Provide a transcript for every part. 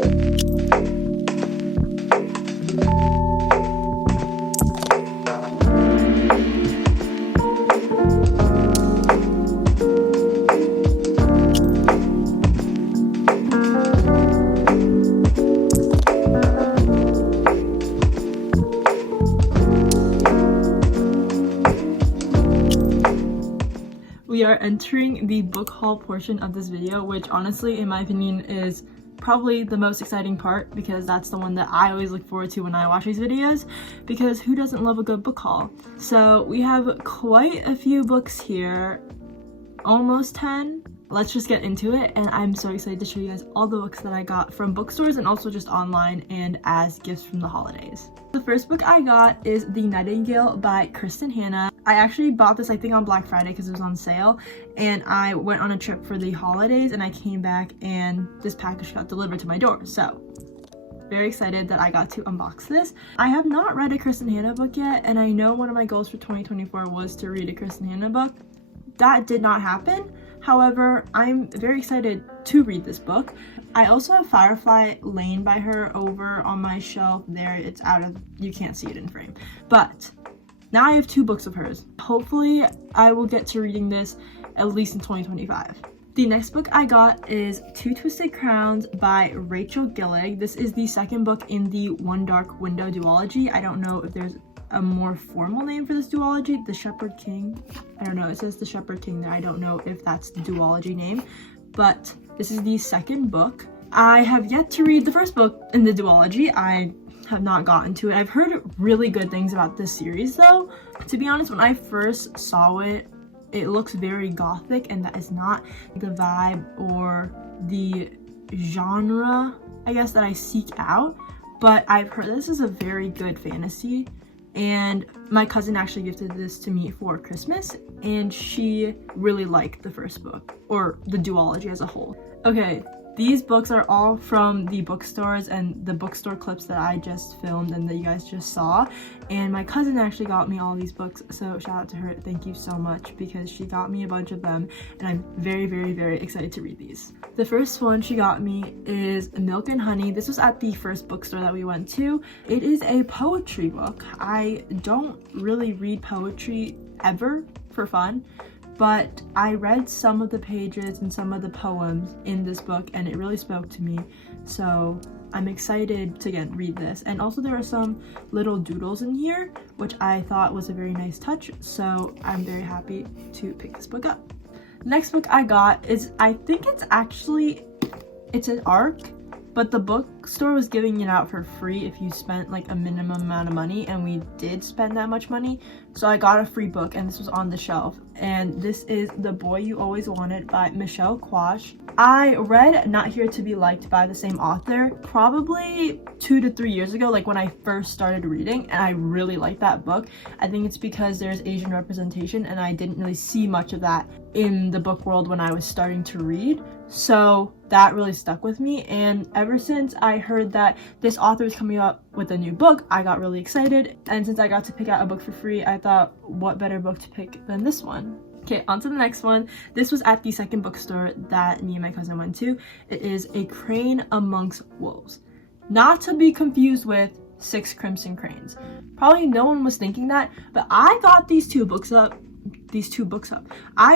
We are entering the book haul portion of this video, which honestly, in my opinion, is probably the most exciting part because that's the one that I always look forward to when I watch these videos, because who doesn't love a good book haul? So we have quite a few books here, almost 10. Let's just get into it, and I'm so excited to show you guys all the books that I got from bookstores and also just online and as gifts from the holidays. The first book I got is The Nightingale by Kristen Hanna. I actually bought this, I think, on Black Friday because it was on sale, and I went on a trip for the holidays and I came back and this package got delivered to my door. So very excited that I got to unbox this. I have not read a Kristen Hanna book yet, and I know one of my goals for 2024 was to read a Kristen Hanna book. That did not happen. However, I'm very excited to read this book. I also have Firefly Lane by her over on my shelf there. It's out of, you can't see it in frame. But now I have 2 books of hers. Hopefully I will get to reading this at least in 2025. The next book I got is Two Twisted Crowns by Rachel Gillig. This is the second book in the One Dark Window duology. I don't know if there's a more formal name for this duology. The Shepherd King. I don't know, it says The Shepherd King there. I don't know if that's the duology name, but this is the second book. I have yet to read the first book in the duology. I have not gotten to it. I've heard really good things about this series though. To be honest, when I first saw it, it looks very gothic, and that is not the vibe or the genre, I guess, that I seek out. But I've heard this is a very good fantasy, and my cousin actually gifted this to me for Christmas, and she really liked the first book, or the duology as a whole. Okay, these books are all from the bookstores and the bookstore clips that I just filmed and that you guys just saw, and my cousin actually got me all these books, so shout out to her. Thank you so much, because she got me a bunch of them, and I'm very, very, very excited to read these. The first one she got me is Milk and Honey. This was at the first bookstore that we went to. It is a poetry book. I don't really read poetry ever for fun, but I read some of the pages and some of the poems in this book, and it really spoke to me. So I'm excited to again read this. And also there are some little doodles in here, which I thought was a very nice touch. So I'm very happy to pick this book up. Next book I got is, I think it's an ARC, but the bookstore was giving it out for free if you spent like a minimum amount of money, and we did spend that much money. So I got a free book, and this was on the shelf, and this is The Boy You Always Wanted by Michelle Quash. I read Not Here to Be Liked by the same author probably 2 to 3 years ago, like when I first started reading, and I really liked that book. I think it's because there's Asian representation, and I didn't really see much of that in the book world when I was starting to read. So that really stuck with me, and ever since I heard that this author is coming up with a new book, I got really excited. And since I got to pick out a book for free, I thought, what better book to pick than this one? Okay, on to the next one. This was at the second bookstore that me and my cousin went to. It is A Crane Amongst Wolves. Not to be confused with Six Crimson Cranes. Probably no one was thinking that, but I got these two books I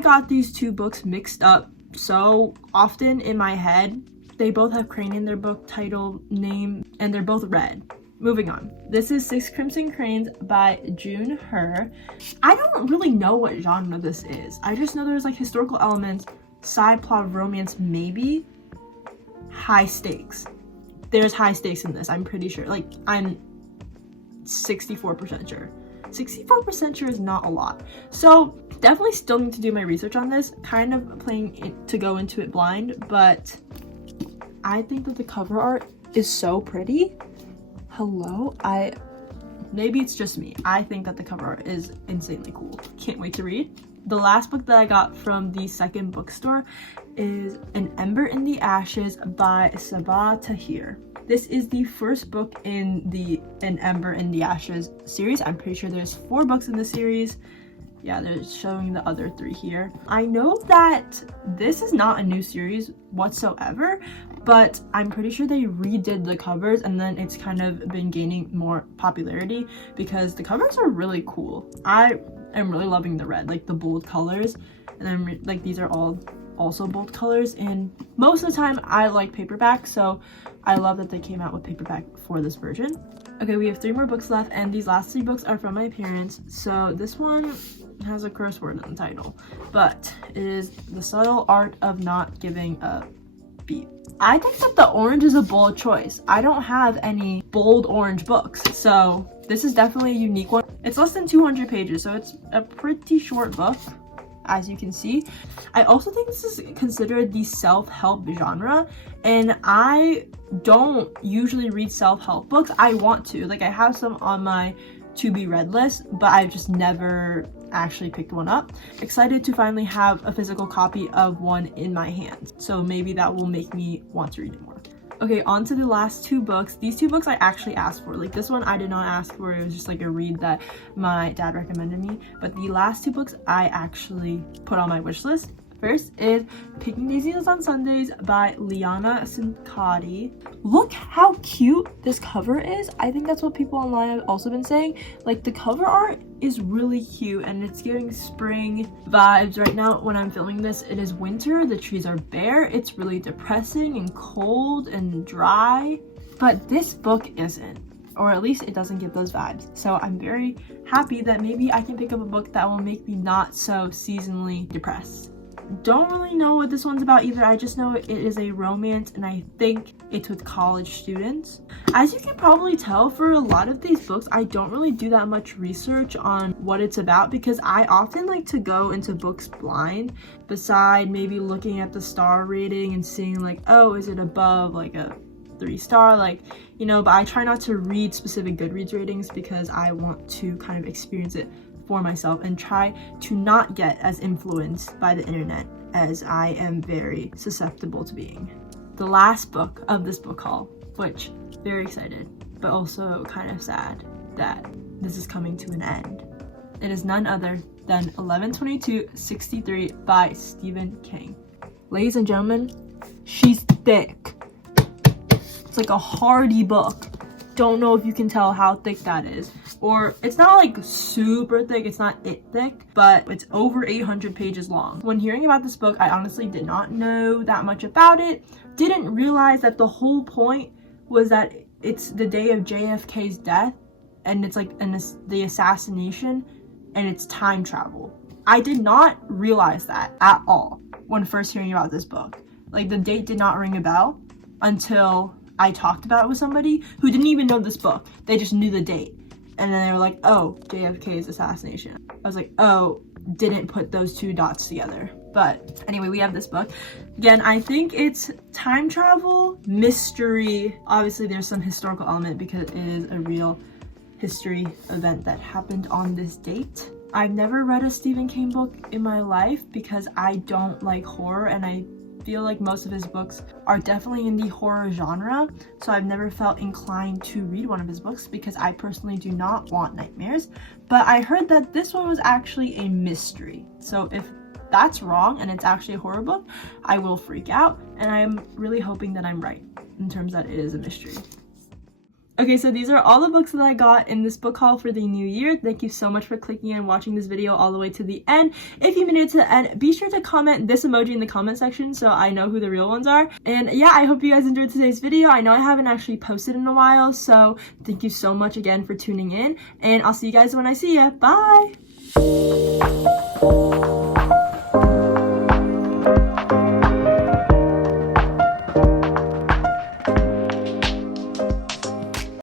got these two books mixed up so often in my head. They both have crane in their book title name, and they're both red. Moving on. This is Six Crimson Cranes by June Her. I don't really know what genre this is. I just know there's like historical elements, side plot, romance, maybe. High stakes. There's high stakes in this, I'm pretty sure. Like, I'm 64% sure. 64% sure is not a lot. So definitely still need to do my research on this. Kind of playing it to go into it blind, but I think that the cover art is so pretty. Hello? Maybe it's just me. I think that the cover art is insanely cool. Can't wait to read. The last book that I got from the second bookstore is An Ember in the Ashes by Sabah Tahir. This is the first book in the An Ember in the Ashes series. I'm pretty sure there's 4 books in the series. yeah, they're showing the other 3 here. I know that this is not a new series whatsoever, but I'm pretty sure they redid the covers and then it's kind of been gaining more popularity because the covers are really cool. I am really loving the red, like the bold colors, and then like these are all also bold colors, and most of the time I like paperback, so I love that they came out with paperback for this version. Okay, we have 3 more books left, and these last 3 books are from my parents. So this one has a curse word in the title, but it is The Subtle Art of Not Giving a Beep. I think that the orange is a bold choice. I don't have any bold orange books, so this is definitely a unique one. It's less than 200 pages, so it's a pretty short book, as you can see. I also think this is considered the self-help genre, and I don't usually read self-help books. I want to, like, I have some on my to be read list, but I've just never actually picked one up. Excited to finally have a physical copy of one in my hands, so maybe that will make me want to read it more. Okay, on to the last 2 books. These 2 books I actually asked for. Like, this one I did not ask for. It was just like a read that my dad recommended me. But the last 2 books I actually put on my wish list. First is Picking Daisies on Sundays by Liana Sincati. Look how cute this cover is. I think that's what people online have also been saying. Like, the cover art is really cute and it's giving spring vibes. Right now when I'm filming this, it is winter. The trees are bare. It's really depressing and cold and dry. But this book isn't. Or at least it doesn't give those vibes. So I'm very happy that maybe I can pick up a book that will make me not so seasonally depressed. Don't really know what this one's about either. I just know it is a romance, and I think it's with college students. As you can probably tell, for a lot of these books, I don't really do that much research on what it's about because I often like to go into books blind, beside maybe looking at the star rating and seeing like, oh, is it above like a 3-star, like, you know. But I try not to read specific Goodreads ratings because I want to kind of experience it for myself and try to not get as influenced by the internet as I am very susceptible to being. The last book of this book haul, which very excited, but also kind of sad that this is coming to an end. It is none other than 11/22/63 by Stephen King. Ladies and gentlemen, she's thick. It's like a hardy book. Don't know if you can tell how thick that is. Or it's not like super thick, it's not it thick, but it's over 800 pages long. When hearing about this book, I honestly did not know that much about it. Didn't realize that the whole point was that it's the day of JFK's death, and it's like the assassination, and it's time travel. I did not realize that at all when first hearing about this book. Like, the date did not ring a bell until I talked about it with somebody who didn't even know this book. They just knew the date. And then they were like, oh, JFK's assassination. I was like, oh, didn't put those 2 dots together. But anyway, we have this book. Again, I think it's time travel, mystery. Obviously, there's some historical element because it is a real history event that happened on this date. I've never read a Stephen King book in my life because I don't like horror, and I feel like most of his books are definitely in the horror genre, so I've never felt inclined to read one of his books because I personally do not want nightmares. But I heard that this one was actually a mystery, so if that's wrong and it's actually a horror book, I will freak out, and I'm really hoping that I'm right in terms that it is a mystery. Okay, so these are all the books that I got in this book haul for the new year. Thank you so much for clicking and watching this video all the way to the end. If you made it to the end, be sure to comment this emoji in the comment section so I know who the real ones are. And yeah, I hope you guys enjoyed today's video. I know I haven't actually posted in a while, so thank you so much again for tuning in, and I'll see you guys when I see ya. Bye!